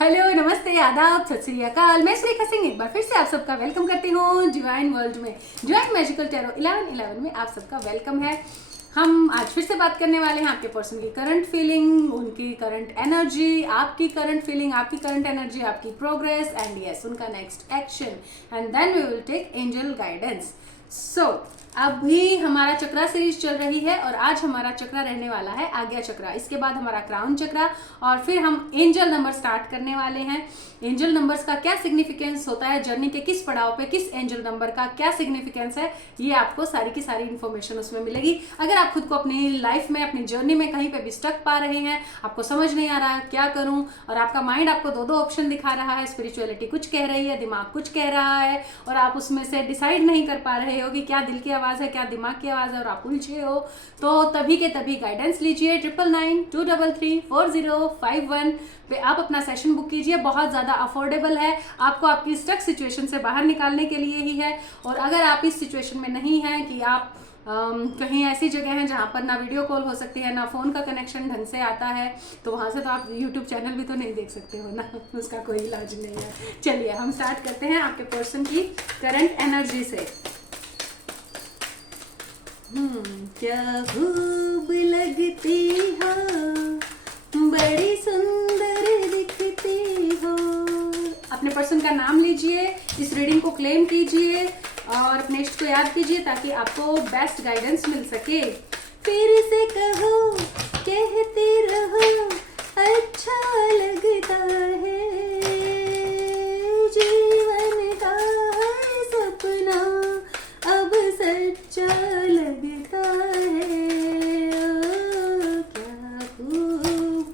Hello, नमस्ते, आदाब, सत श्री अकाल। मैं सुरेखा सिंह एक बार फिर से आप सबका वेलकम करती हूँ डिवाइन वर्ल्ड में। डिवाइन मैजिकल टैरो 1111 में आप सबका वेलकम है। हम आज फिर से बात करने वाले हैं आपके पर्सन की करंट फीलिंग, उनकी करंट एनर्जी, आपकी करंट फीलिंग, आपकी करंट एनर्जी, आपकी प्रोग्रेस एंड यस उनका next action and then we will take angel guidance. So अभी हमारा चक्रा सीरीज चल रही है और आज हमारा चक्रा रहने वाला है आज्ञा चक्रा। इसके बाद हमारा क्राउन चक्रा और फिर हम एंजल नंबर स्टार्ट करने वाले हैं। एंजल नंबर्स का क्या सिग्निफिकेंस होता है, जर्नी के किस पड़ाव पे किस एंजल नंबर का क्या सिग्निफिकेंस है, ये आपको सारी की सारी इन्फॉर्मेशन उसमें मिलेगी। अगर आप खुद को अपनी लाइफ में, अपनी जर्नी में कहीं पे भी स्टक पा रहे हैं, आपको समझ नहीं आ रहा क्या करूं और आपका माइंड आपको दो ऑप्शन दिखा रहा है, स्पिरिचुअलिटी कुछ कह रही है, दिमाग कुछ कह रहा है और आप उसमें से डिसाइड नहीं कर पा रहे हो कि क्या दिल की आवाज है, क्या दिमाग की आवाज है और आप उलझे हो, तो तभी के तभी गाइडेंस लीजिए 9992334051 पे आप अपना सेशन बुक कीजिए। बहुत ज़्यादा अफोर्डेबल है, आपको आपकी स्टक सिचुएशन से बाहर निकालने के लिए ही है। और अगर आप इस सिचुएशन में नहीं हैं कि आप कहीं ऐसी जगह हैं जहाँ पर ना वीडियो कॉल हो सकती है, ना फ़ोन का कनेक्शन ढंग से आता है, तो वहाँ से तो आप यूट्यूब चैनल भी तो नहीं देख सकते हो ना, उसका कोई इलाज नहीं है। चलिए हम स्टार्ट करते हैं आपके पर्सन की करंट एनर्जी से। क्या खूब लगती हो, बड़ी सुंदर दिखती हो। अपने पर्सन का नाम लीजिए, इस रीडिंग को क्लेम कीजिए और अपने इष्ट को याद कीजिए ताकि आपको बेस्ट गाइडेंस मिल सके। फिर से कहो, कहते रहो, अच्छा लगता है, जीवन का है सपना अब सच्चा लगता है। ओ, क्या खूब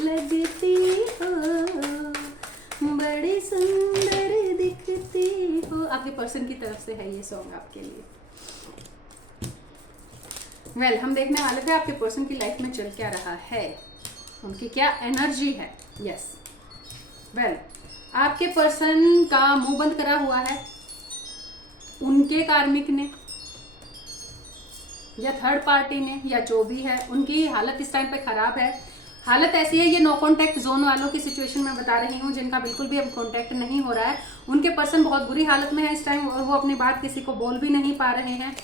लगती हो, बड़ी सुंदर दिखती हो। आपके पर्सन की तरफ से है ये सॉन्ग आपके लिए। वेल, हम देखने वाले थे आपके पर्सन की लाइफ में चल क्या रहा है, उनकी क्या एनर्जी है। यस, वेल, आपके पर्सन का मुंह बंद करा हुआ है उनके कार्मिक ने या थर्ड पार्टी ने या जो भी है, उनकी हालत इस टाइम पे खराब है। हालत ऐसी है, ये नो कांटेक्ट जोन वालों की सिचुएशन में बता रही हूँ, जिनका बिल्कुल भी अब कांटेक्ट नहीं हो रहा है। उनके पर्सन बहुत बुरी हालत में है इस टाइम और वो अपनी बात किसी को बोल भी नहीं पा रहे हैं।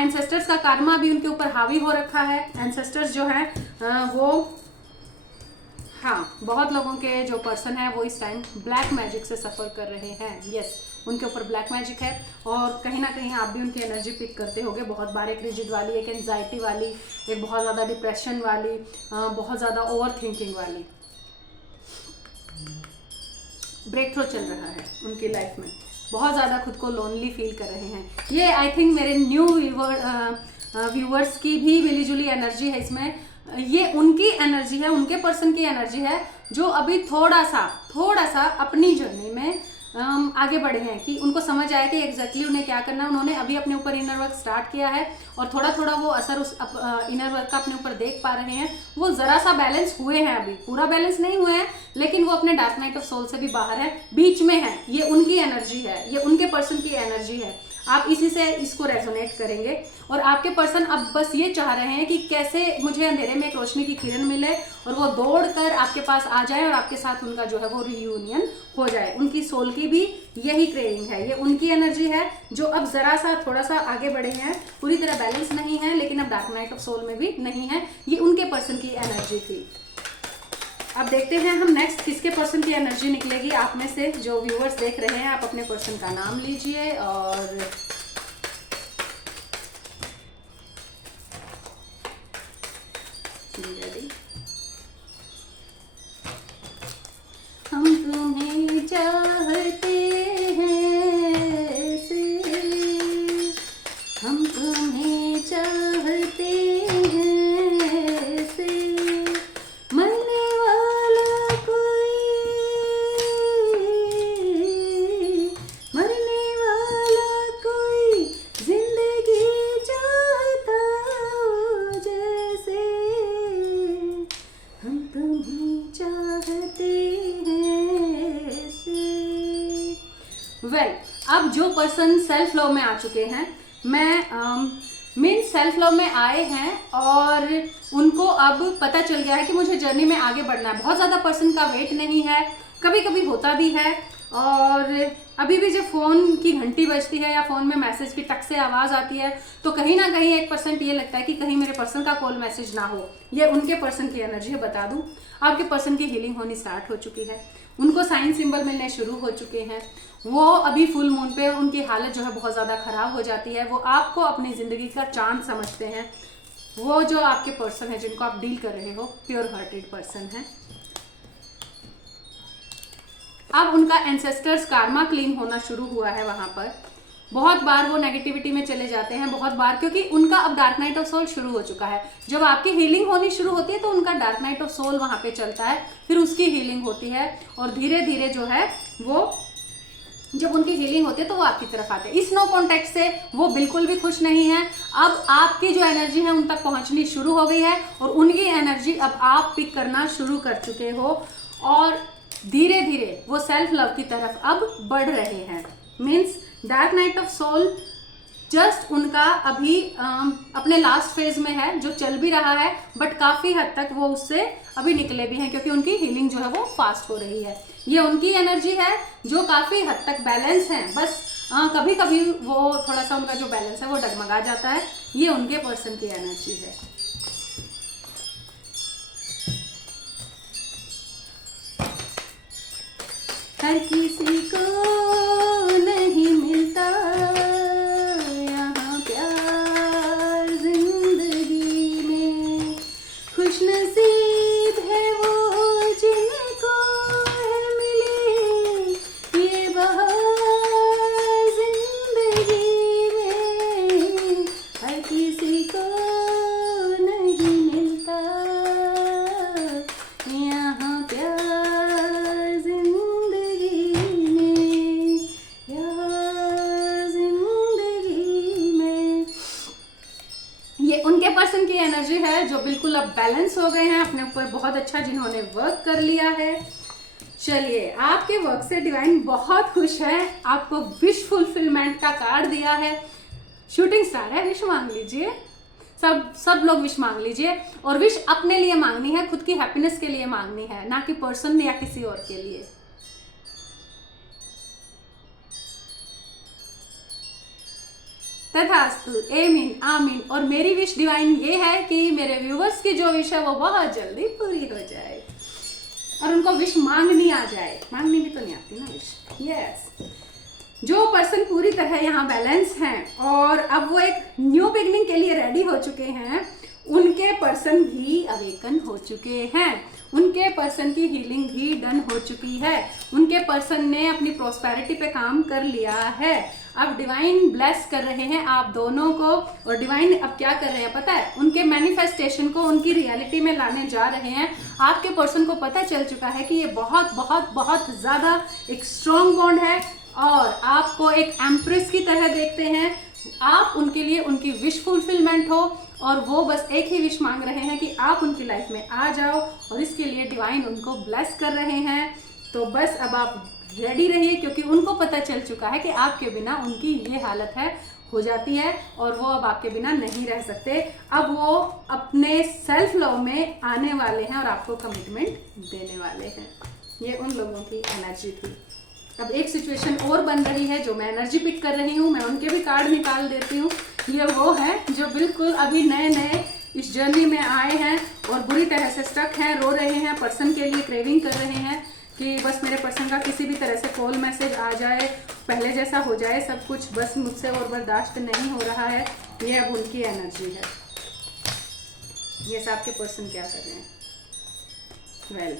एंसेस्टर्स का कार्मा भी उनके ऊपर हावी हो रखा है। एंसेस्टर्स जो है वो, हाँ, बहुत लोगों के जो पर्सन है वो इस टाइम ब्लैक मैजिक से सफ़र कर रहे हैं। यस, उनके ऊपर ब्लैक मैजिक है और कहीं ना कहीं आप भी उनकी एनर्जी पिक करते होगे। बहुत बार एक रिजिड वाली, एक एंजाइटी वाली, एक बहुत ज़्यादा डिप्रेशन वाली, बहुत ज़्यादा ओवर थिंकिंग वाली। ब्रेक थ्रू चल रहा है उनकी लाइफ में, बहुत ज़्यादा खुद को लोनली फील कर रहे हैं। ये आई थिंक मेरे न्यू व्यूवर्स की भी मिलीजुली एनर्जी है इसमें। ये उनकी एनर्जी है, उनके पर्सन की एनर्जी है जो अभी थोड़ा सा अपनी जर्नी में आगे बढ़े हैं कि उनको समझ आया कि एग्जैक्टली उन्हें क्या करना है। उन्होंने अभी अपने ऊपर इनर वर्क स्टार्ट किया है और थोड़ा थोड़ा वो असर उस इनर वर्क का अपने ऊपर देख पा रहे हैं। वो जरा सा बैलेंस हुए हैं, अभी पूरा बैलेंस नहीं हुए हैं, लेकिन वो अपने डार्क नाइट ऑफ सोल से भी बाहर है, बीच में है। ये उनकी एनर्जी है, ये उनके पर्सन की एनर्जी है। आप इसी से इसको रेजोनेट करेंगे और आपके पर्सन अब बस ये चाह रहे हैं कि कैसे मुझे अंधेरे में एक रोशनी की किरण मिले और वो दौड़कर आपके पास आ जाए और आपके साथ उनका जो है वो रियूनियन हो जाए। उनकी सोल की भी यही क्रेविंग है, ये उनकी एनर्जी है जो अब जरा सा थोड़ा सा आगे बढ़े हैं। पूरी तरह बैलेंस नहीं है लेकिन अब डार्क नाइट ऑफ सोल में भी नहीं है। ये उनके पर्सन की एनर्जी थी। अब देखते हैं हम नेक्स्ट किसके पर्सन की एनर्जी निकलेगी। आप में से जो व्यूअर्स देख रहे हैं, आप अपने पर्सन का नाम लीजिए और रेडी। हम तुम्हें चाहते हैं ऐसे, हम तुम्हें चाहते हैं ऐसे, मरने वाला कोई, मरने वाला कोई, जिंदगी चाहता हो जैसे, हम तुम्हें चाहते हैं ऐसे। वेल, अब जो पर्सन सेल्फ लव में आ चुके हैं, मैं मीन्स सेल्फ लव में आए हैं और उनको अब पता चल गया है कि मुझे जर्नी में आगे बढ़ना है। बहुत ज़्यादा पर्सन का वेट नहीं है, कभी कभी होता भी है। और अभी भी जब फ़ोन की घंटी बजती है या फ़ोन में मैसेज की टक से आवाज़ आती है तो कहीं ना कहीं 1% ये लगता है कि कहीं मेरे पर्सन का कॉल मैसेज ना हो। ये उनके पर्सन की एनर्जी है। बता दूं, आपके पर्सन की हीलिंग होनी स्टार्ट हो चुकी है, उनको साइन सिंबल मिलने शुरू हो चुके हैं। वो अभी फुल मून पे उनकी हालत जो है बहुत ज़्यादा ख़राब हो जाती है। वो आपको अपनी ज़िंदगी का चांद समझते हैं। वो जो आपके पर्सन है जिनको आप डील कर रहे हो, प्योर हार्टेड पर्सन है। अब उनका एंसेस्टर्स कार्मा क्लीन होना शुरू हुआ है वहां पर। बहुत बार वो नेगेटिविटी में चले जाते हैं, बहुत बार, क्योंकि उनका अब डार्क नाइट ऑफ सोल शुरू हो चुका है। जब आपकी हीलिंग होनी शुरू होती है तो उनका डार्क नाइट ऑफ सोल वहां पे चलता है, फिर उसकी हीलिंग होती है और धीरे धीरे जो है वो, जब उनकी हीलिंग होती है तो वो आपकी तरफ आते हैं। इस नो कॉन्टेक्ट से वो बिल्कुल भी खुश नहीं है। अब आपकी जो एनर्जी है उन तक पहुंचनी शुरू हो गई है और उनकी एनर्जी अब आप पिक करना शुरू कर चुके हो और धीरे धीरे वो सेल्फ लव की तरफ अब बढ़ रहे हैं। Means dark night of soul just उनका अभी अपने लास्ट फेज में है, जो चल भी रहा है, बट काफ़ी हद तक वो उससे अभी निकले भी हैं क्योंकि उनकी हीलिंग जो है वो फास्ट हो रही है। ये उनकी एनर्जी है जो काफ़ी हद तक बैलेंस है, बस कभी कभी वो थोड़ा सा उनका जो बैलेंस है वो डगमगा जाता है। ये उनके पर्सन की एनर्जी है। हर किसी को नहीं मिलता यहाँ प्यार जिंदगी में, खुशनसीब है वो जिनको है मिली ये बहार जिंदगी में। हर किसी को नहीं मिलता यहाँ प्यार पर्सन की एनर्जी है जो बिल्कुल अब बैलेंस हो गए हैं अपने ऊपर, बहुत अच्छा जिन्होंने वर्क कर लिया है। चलिए, आपके वर्क से डिवाइन बहुत खुश है, आपको विश फुलफिलमेंट का कार्ड दिया है। शूटिंग स्टार है, विश मांग लीजिए। सब लोग विश मांग लीजिए और विश अपने लिए मांगनी है, खुद की हैप्पीनेस के लिए मांगनी है, ना कि पर्सन या किसी और के लिए। तथास्तु, आमीन आमीन। और मेरी विश डिवाइन ये है कि मेरे व्यूवर्स की जो विश है वो बहुत जल्दी पूरी हो जाए और उनको विश मांगनी आ जाए। मांगनी भी तो नहीं आती ना विश। यस, जो पर्सन पूरी तरह यहाँ बैलेंस हैं और अब वो एक न्यू बिगनिंग के लिए रेडी हो चुके हैं, उनके पर्सन भी अवेकन हो चुके हैं, उनके पर्सन की हीलिंग भी डन हो चुकी है, उनके पर्सन ने अपनी प्रोस्पेरिटी पे काम कर लिया है। अब डिवाइन ब्लेस कर रहे हैं आप दोनों को और डिवाइन अब क्या कर रहे हैं पता है, उनके मैनिफेस्टेशन को उनकी रियलिटी में लाने जा रहे हैं। आपके पर्सन को पता चल चुका है कि ये बहुत बहुत बहुत ज़्यादा एक स्ट्रॉन्ग बॉन्ड है और आपको एक एम्प्रेस की तरह देखते हैं। आप उनके लिए उनकी विश फुलफिलमेंट हो और वो बस एक ही विश मांग रहे हैं कि आप उनकी लाइफ में आ जाओ और इसके लिए डिवाइन उनको ब्लेस कर रहे हैं। तो बस अब आप रेडी रहिए क्योंकि उनको पता चल चुका है कि आपके बिना उनकी ये हालत है हो जाती है और वो अब आपके बिना नहीं रह सकते। अब वो अपने सेल्फ लव में आने वाले हैं और आपको कमिटमेंट देने वाले हैं। ये उन लोगों की एनर्जी थी। अब एक सिचुएशन और बन रही है जो मैं एनर्जी पिक कर रही हूँ, मैं उनके भी कार्ड निकाल देती हूँ। ये वो है जो बिल्कुल अभी नए नए इस जर्नी में आए हैं और बुरी तरह से स्टक हैं, रो रहे हैं, पर्सन के लिए क्रेविंग कर रहे हैं कि बस मेरे पर्सन का किसी भी तरह से कॉल मैसेज आ जाए, पहले जैसा हो जाए सब कुछ, बस मुझसे और बर्दाश्त नहीं हो रहा है। ये अब उनकी एनर्जी है। ये सब आपके पर्सन क्या कर रहे हैं?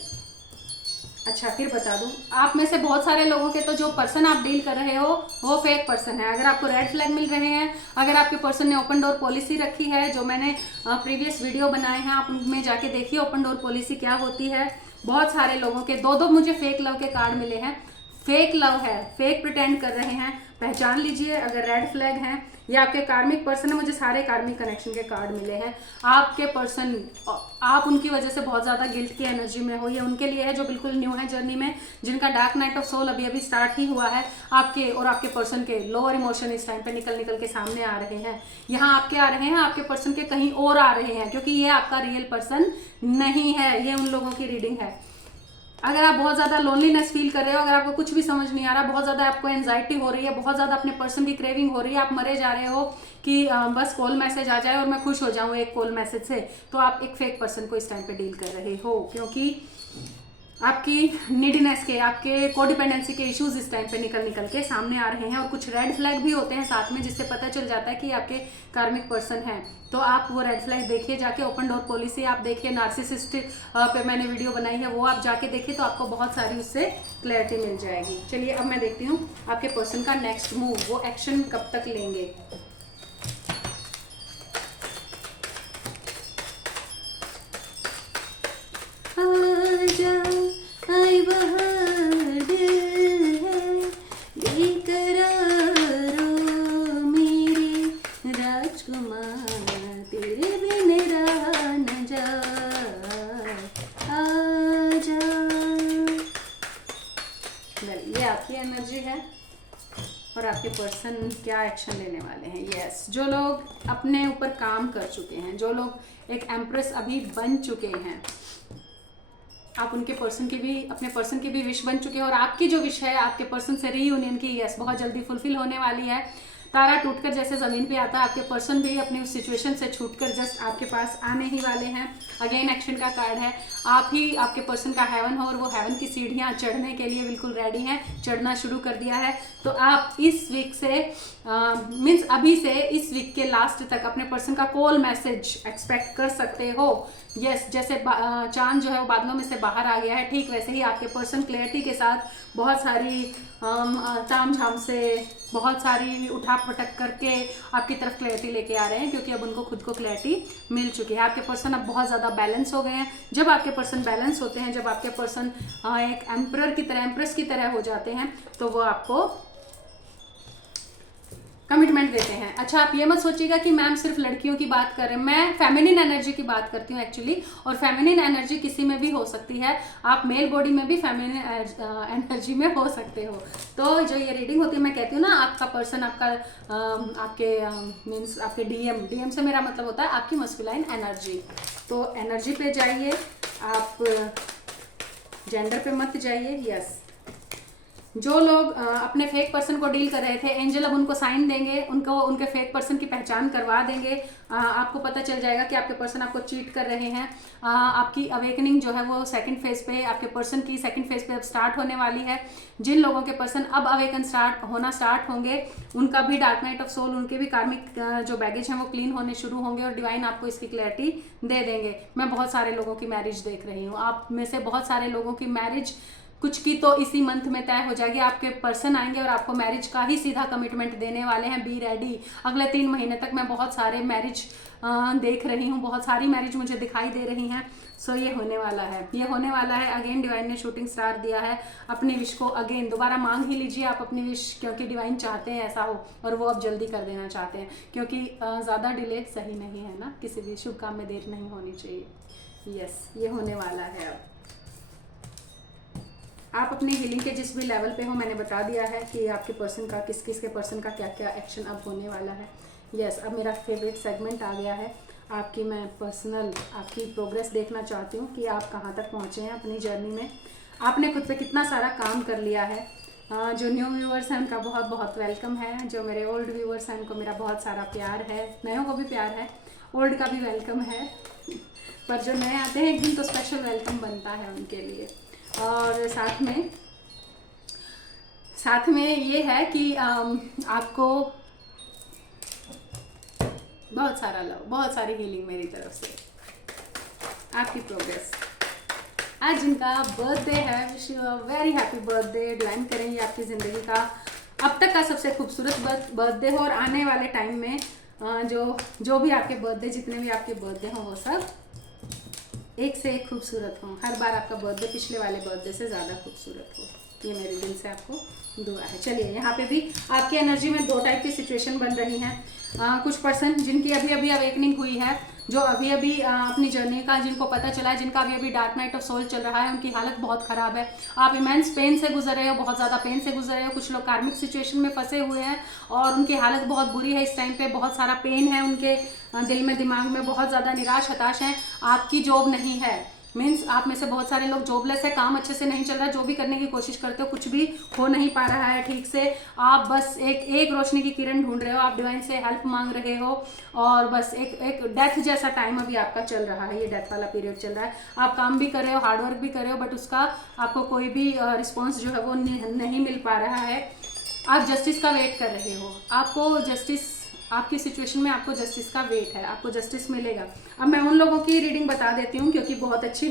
अच्छा, फिर बता दूं, आप में से बहुत सारे लोगों के तो जो पर्सन आप डील कर रहे हो वो फेक पर्सन है। अगर आपको रेड फ्लैग मिल रहे हैं, अगर आपके पर्सन ने ओपन डोर पॉलिसी रखी है, जो मैंने प्रीवियस वीडियो बनाए हैं आप उनमें जाके देखिए ओपन डोर पॉलिसी क्या होती है। बहुत सारे लोगों के दो मुझे फेक लव के कार्ड मिले हैं। फेक लव है, फेक प्रिटेंड कर रहे हैं, पहचान लीजिए अगर रेड फ्लैग हैं। ये आपके कार्मिक पर्सन है, मुझे सारे कार्मिक कनेक्शन के कार्ड मिले हैं। आपके पर्सन, आप उनकी वजह से बहुत ज़्यादा गिल्ट की एनर्जी में हो, ये उनके लिए है जो बिल्कुल न्यू है जर्नी में, जिनका डार्क नाइट ऑफ सोल अभी अभी स्टार्ट ही हुआ है। आपके और आपके पर्सन के लोअर इमोशन इस टाइम पे निकल के सामने आ रहे हैं। यहाँ आपके आ रहे हैं, आपके पर्सन के कहीं और आ रहे हैं, क्योंकि ये आपका रियल पर्सन नहीं है, ये उन लोगों की रीडिंग है। अगर आप बहुत ज़्यादा लोनलीनेस फील कर रहे हो, अगर आपको कुछ भी समझ नहीं आ रहा, बहुत ज़्यादा आपको एंजाइटी हो रही है, बहुत ज़्यादा अपने पर्सन की क्रेविंग हो रही है, आप मरे जा रहे हो कि बस कॉल मैसेज आ जाए और मैं खुश हो जाऊँ एक कॉल मैसेज से, तो आप एक फेक पर्सन को इस टाइम पे डील कर रहे हो, क्योंकि आपकी नीडीनेस के, आपके कोडिपेंडेंसी के इश्यूज इस टाइम पे निकल के सामने आ रहे हैं। और कुछ रेड फ्लैग भी होते हैं साथ में, जिससे पता चल जाता है कि आपके कार्मिक पर्सन हैं। तो आप वो रेड फ्लैग देखिए जाके, ओपन डोर पॉलिसी आप देखिए, नार्सिसिस्ट पे मैंने वीडियो बनाई है, वो आप जाके देखिए, तो आपको बहुत सारी उससे क्लैरिटी मिल जाएगी। चलिए अब मैं देखती हूँ आपके पर्सन का नेक्स्ट मूव, वो एक्शन कब तक लेंगे। आई बहार दिल है बेकरारो मेरे राजकुमार, तेरे बिन रहा न जाए, आजा। ये आपकी एनर्जी है और आपके पर्सन क्या एक्शन लेने वाले हैं। यस, जो लोग अपने ऊपर काम कर चुके हैं, जो लोग एक एम्प्रेस अभी बन चुके हैं, आप उनके पर्सन की भी, अपने पर्सन की भी विश बन चुके हैं, और आपकी जो विश है आपके पर्सन से रीयूनियन की, यस, बहुत जल्दी फुलफिल होने वाली है। तारा टूटकर जैसे ज़मीन पे आता है, आपके पर्सन भी अपनी उस सिचुएशन से छूटकर जस्ट आपके पास आने ही वाले हैं। अगेन एक्शन का कार्ड है, आप ही आपके पर्सन का हेवन हो और वो हेवन की सीढ़ियाँ चढ़ने के लिए बिल्कुल रेडी हैं, चढ़ना शुरू कर दिया है। तो आप इस वीक से मीन्स अभी से इस वीक के लास्ट तक अपने पर्सन का कॉल मैसेज एक्सपेक्ट कर सकते हो। यस, जैसे चांद जो है वो बादलों में से बाहर आ गया है, ठीक वैसे ही आपके पर्सन क्लैरिटी के साथ बहुत सारी ताम झाम से, बहुत सारी उठा पटक करके आपकी तरफ क्लैरिटी लेके आ रहे हैं, क्योंकि अब उनको खुद को क्लैरिटी मिल चुकी है। आपके पर्सन अब बहुत ज़्यादा बैलेंस हो गए हैं। जब आपके पर्सन बैलेंस होते हैं, जब आपके पर्सन एक एम्परर की तरह, एम्प्रेस की तरह हो जाते हैं, तो वो आपको कमिटमेंट देते हैं। अच्छा, आप ये मत सोचिएगा कि मैम सिर्फ लड़कियों की बात कर रहे हैं, मैं फेमिनिन एनर्जी की बात करती हूँ एक्चुअली, और फेमिनिन एनर्जी किसी में भी हो सकती है, आप मेल बॉडी में भी फेमिनिन एनर्जी में हो सकते हो। तो जो ये रीडिंग होती है, मैं कहती हूँ ना, आपका पर्सन, आपका आपके मीन्स आपके डीएम से मेरा मतलब होता है आपकी मस्कुलाइन एनर्जी। तो एनर्जी पे जाइए, आप जेंडर पे मत जाइए। यस, जो लोग अपने फेक पर्सन को डील कर रहे थे, एंजल अब उनको साइन देंगे, उनको उनके फेक पर्सन की पहचान करवा देंगे। आपको पता चल जाएगा कि आपके पर्सन आपको चीट कर रहे हैं। आपकी अवेकनिंग जो है वो सेकंड फेज पे, आपके पर्सन की सेकंड फेज पे अब स्टार्ट होने वाली है। जिन लोगों के पर्सन अब अवेकन स्टार्ट होंगे, उनका भी डार्क नाइट ऑफ सोल, उनके भी कार्मिक जो बैगेज हैं वो क्लीन होने शुरू होंगे, और डिवाइन आपको इसकी क्लैरिटी दे देंगे। मैं बहुत सारे लोगों की मैरिज देख रही हूँ, आप में से बहुत सारे लोगों की मैरिज, कुछ की तो इसी मंथ में तय हो जाएगी। आपके पर्सन आएंगे और आपको मैरिज का ही सीधा कमिटमेंट देने वाले हैं। बी रेडी, अगले 3 महीने तक मैं बहुत सारे मैरिज देख रही हूँ, बहुत सारी मैरिज मुझे दिखाई दे रही हैं। सो ये होने वाला है, ये होने वाला है। अगेन डिवाइन ने शूटिंग स्टार दिया है, अपनी विश को अगेन दोबारा मांग ही लीजिए आप अपनी विश, क्योंकि डिवाइन चाहते हैं ऐसा हो, और वो अब जल्दी कर देना चाहते हैं, क्योंकि ज़्यादा डिले सही नहीं है ना, किसी भी शुभ काम में देर नहीं होनी चाहिए। यस, ये होने वाला है। अब आप अपने हीलिंग के जिस भी लेवल पे हो, मैंने बता दिया है कि आपके पर्सन का, किस किस के पर्सन का क्या क्या एक्शन अब होने वाला है। यस, अब मेरा फेवरेट सेगमेंट आ गया है आपकी, मैं पर्सनल आपकी प्रोग्रेस देखना चाहती हूँ कि आप कहाँ तक पहुँचे हैं अपनी जर्नी में, आपने खुद पे कितना सारा काम कर लिया है। जो न्यू व्यूअर्स हैं उनका बहुत बहुत वेलकम है, जो मेरे ओल्ड व्यूअर्स हैं उनको मेरा बहुत सारा प्यार है, नयों को भी प्यार है, ओल्ड का भी वेलकम है, पर जो नए आते हैं एक दिन तो स्पेशल वेलकम बनता है उनके लिए। और साथ में ये है कि आपको बहुत सारा लव, बहुत सारी हीलिंग मेरी तरफ से, आपकी प्रोग्रेस। आज जिनका बर्थडे है, wish you a very happy birthday, divine करेंगे आपकी ज़िंदगी का अब तक का सबसे खूबसूरत बर्थडे हो, और आने वाले टाइम में जो भी आपके बर्थडे, जितने भी आपके बर्थडे हों, वो सब एक से एक खूबसूरत हो, हर बार आपका बर्थडे पिछले वाले बर्थडे से ज़्यादा खूबसूरत हो, ये मेरे दिल से आपको दुआ है। चलिए यहाँ पे भी आपकी एनर्जी में 2 टाइप की सिचुएशन बन रही हैं। कुछ पर्सन जिनकी अभी अभी अवेकनिंग हुई है, जो अभी अभी अपनी जर्नी का जिनको पता चला है, जिनका अभी अभी डार्क नाइट ऑफ सोल चल रहा है, उनकी हालत बहुत ख़राब है। आप इमेंस पेन से गुजर रहे हो, बहुत ज़्यादा पेन से गुजर रहे हो। कुछ लोग कार्मिक सिचुएशन में फंसे हुए हैं और उनकी हालत बहुत बुरी है इस टाइम पे, बहुत सारा पेन है उनके दिल में, दिमाग में, बहुत ज़्यादा निराश हताश हैं। आपकी जॉब नहीं है, मीन्स आप में से बहुत सारे लोग जॉबलेस है, काम अच्छे से नहीं चल रहा, जो भी करने की कोशिश करते हो कुछ भी हो नहीं पा रहा है ठीक से। आप बस एक रोशनी की किरण ढूंढ रहे हो, आप डिवाइन से हेल्प मांग रहे हो और बस एक डेथ जैसा टाइम अभी आपका चल रहा है, ये डेथ वाला पीरियड चल रहा है। आप काम भी कर रहे हो, हार्डवर्क भी कर रहे हो, बट उसका आपको कोई भी रिस्पॉन्स जो है वो नहीं मिल पा रहा है। आप जस्टिस का वेट कर रहे हो, आपको जस्टिस, आपकी सिचुएशन में आपको जस्टिस का वेट है, आपको जस्टिस मिलेगा। अब मैं उन लोगों की रीडिंग बता देती हूँ क्योंकि बहुत अच्छे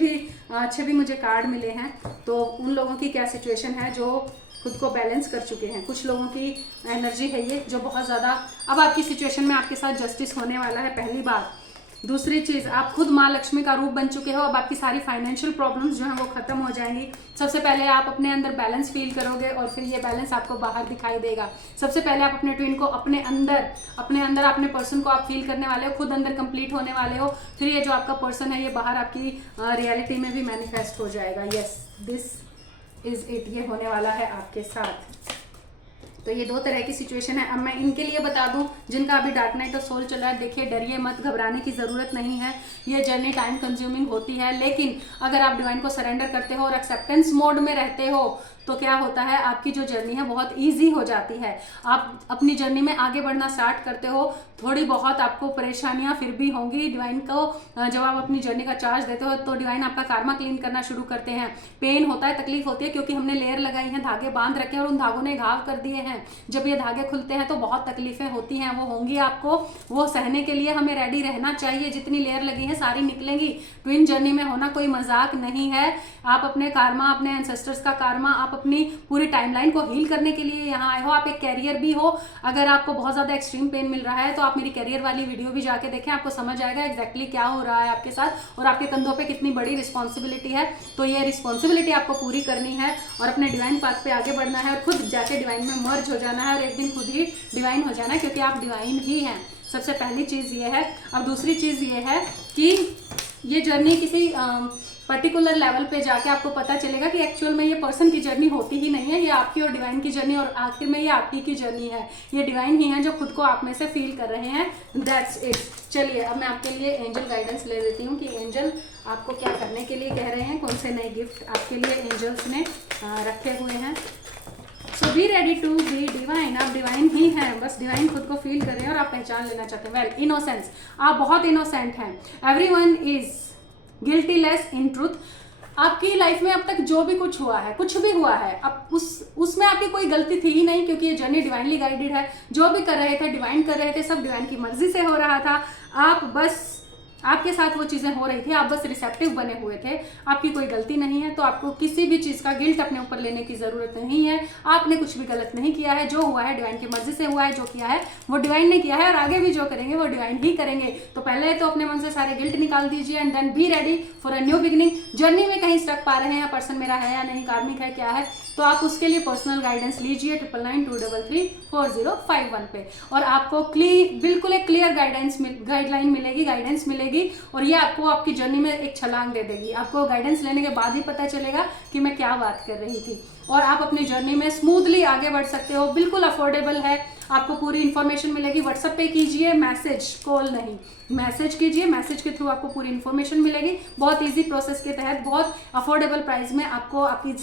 भी मुझे कार्ड मिले हैं। तो उन लोगों की क्या सिचुएशन है जो खुद को बैलेंस कर चुके हैं। कुछ लोगों की एनर्जी है ये जो बहुत ज़्यादा, अब आपकी सिचुएशन में आपके साथ जस्टिस होने वाला है, पहली बात। दूसरी चीज़, आप खुद माँ लक्ष्मी का रूप बन चुके हो, अब आपकी सारी फाइनेंशियल प्रॉब्लम्स जो हैं वो खत्म हो जाएंगी। सबसे पहले आप अपने अंदर बैलेंस फील करोगे और फिर ये बैलेंस आपको बाहर दिखाई देगा। सबसे पहले आप अपने ट्विन को अपने अंदर अपने पर्सन को आप फील करने वाले हो, खुद अंदर कंप्लीट होने वाले हो। फिर ये जो आपका पर्सन है ये बाहर आपकी रियलिटी में भी मैनिफेस्ट हो जाएगा। यस, दिस इज इट, ये होने वाला है आपके साथ। तो ये 2 तरह की सिचुएशन है। अब मैं इनके लिए बता दूं जिनका अभी डार्क नाइट ऑफ सोल चल रहा है, देखिए डरिए मत, घबराने की ज़रूरत नहीं है। ये जर्नी टाइम कंज्यूमिंग होती है, लेकिन अगर आप डिवाइन को सरेंडर करते हो और एक्सेप्टेंस मोड में रहते हो तो क्या होता है, आपकी जो जर्नी है बहुत ईजी हो जाती है। आप अपनी जर्नी में आगे बढ़ना स्टार्ट करते हो। थोड़ी बहुत आपको परेशानियां फिर भी होंगी। डिवाइन को जब आप अपनी जर्नी का चार्ज देते हो तो डिवाइन आपका कार्मा क्लीन करना शुरू करते हैं। पेन होता है, तकलीफ होती है क्योंकि हमने लेयर लगाई है, धागे बांध रखे हैं और उन धागों ने घाव कर दिए हैं। जब ये धागे खुलते हैं तो बहुत तकलीफें होती हैं, वो होंगी आपको, वो सहने के लिए हमें रेडी रहना चाहिए। जितनी लेयर लगी है सारी निकलेंगी। ट्विन जर्नी में होना कोई मजाक नहीं है। आप अपने कार्मा, अपने एंसेस्टर्स का कार्मा, आप अपनी पूरी टाइमलाइन को हील करने के लिए यहाँ आए हो। आप एक कैरियर भी हो, अगर आपको बहुत ज्यादा एक्सट्रीम पेन मिल रहा है तो आप मेरी कैरियर वाली वीडियो भी जाके देखें, आपको समझ आएगा एग्जैक्टली क्या हो रहा है आपके साथ और आपके कंधों पे कितनी बड़ी रिस्पॉन्सिबिलिटी है। तो ये रिस्पॉन्सिबिलिटी आपको पूरी करनी है और अपने डिवाइन पाथ पे आगे बढ़ना है और खुद जाके डिवाइन में मर्ज हो जाना है और एक दिन खुद ही डिवाइन हो जाना है, क्योंकि आप डिवाइन ही हैं। सबसे पहली चीज ये है। अब दूसरी चीज ये है कि ये जर्नी किसी पर्टिकुलर लेवल पे जाके आपको पता चलेगा कि एक्चुअल में ये पर्सन की जर्नी होती ही नहीं है, ये आपकी और डिवाइन की जर्नी, और आखिर में ये आपकी की जर्नी है। ये डिवाइन ही है जो खुद को आप में से फील कर रहे हैं। That's it. चलिए अब मैं आपके लिए एंजल गाइडेंस ले लेती हूँ कि एंजल आपको क्या करने के लिए कह रहे हैं, कौन से नए गिफ्ट आपके लिए एंजल्स ने रखे हुए हैं। So be ready to be divine. आप डिवाइन ही हैं, बस डिवाइन खुद को फील कर रहे हैं और आप पहचान लेना चाहते हैं। वेल, इनोसेंस, आप बहुत इनोसेंट हैं। Everyone is guiltless in truth. आपकी लाइफ में अब तक जो भी कुछ हुआ है, कुछ भी हुआ है, अब उसमें आपकी कोई गलती थी ही नहीं, क्योंकि ये जर्नी डिवाइनली गाइडेड है। जो भी कर रहे थे डिवाइन कर रहे थे, सब डिवाइन की मर्जी से हो रहा था। आप बस, आपके साथ वो चीज़ें हो रही थी, आप बस रिसेप्टिव बने हुए थे। आपकी कोई गलती नहीं है, तो आपको किसी भी चीज़ का गिल्ट अपने ऊपर लेने की ज़रूरत नहीं है। आपने कुछ भी गलत नहीं किया है। जो हुआ है डिवाइन की मर्जी से हुआ है, जो किया है वो डिवाइन ने किया है और आगे भी जो करेंगे वो डिवाइन ही करेंगे। तो पहले तो अपने मन से सारे गिल्ट निकाल दीजिए and then be ready for a new beginning. Journey में कहीं स्टक पा रहे हैं, पर्सन मेरा है या नहीं, कार्मिक है क्या है, तो आप उसके लिए पर्सनल गाइडेंस लीजिए 9992334051 पे, और आपको बिल्कुल एक क्लियर गाइडलाइन मिलेगी, गाइडेंस मिलेगी, और ये आपको आपकी जर्नी में एक छलांग दे देगी। आपको गाइडेंस लेने के बाद ही पता चलेगा कि मैं क्या बात कर रही थी, और आप अपनी जर्नी में स्मूथली आगे बढ़ सकते हो। बिल्कुल अफोर्डेबल है, आपको पूरी इन्फॉर्मेशन मिलेगी। व्हाट्सएप पे कीजिए मैसेज, कॉल नहीं, मैसेज कीजिए। मैसेज के थ्रू आपको पूरी इन्फॉर्मेशन मिलेगी, बहुत इजी प्रोसेस के तहत, बहुत अफोर्डेबल प्राइस में। आपको आपकी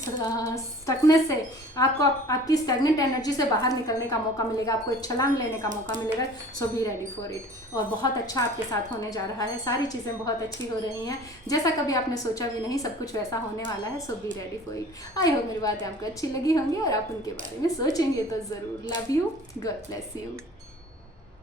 स्टकनेस से, आपको आपकी स्टैग्नेंट एनर्जी से बाहर निकलने का मौका मिलेगा, आपको एक छलांग लेने का मौका मिलेगा। सो बी रेडी फॉर इट। और बहुत अच्छा आपके साथ होने जा रहा है, सारी चीज़ें बहुत अच्छी हो रही हैं, जैसा कभी आपने सोचा भी नहीं, सब कुछ वैसा होने वाला है। So be ready for it. I hope मेरी बातें आपको अच्छी लगी होंगी और आप उनके बारे में सोचेंगे तो ज़रूर। Love you, God bless you.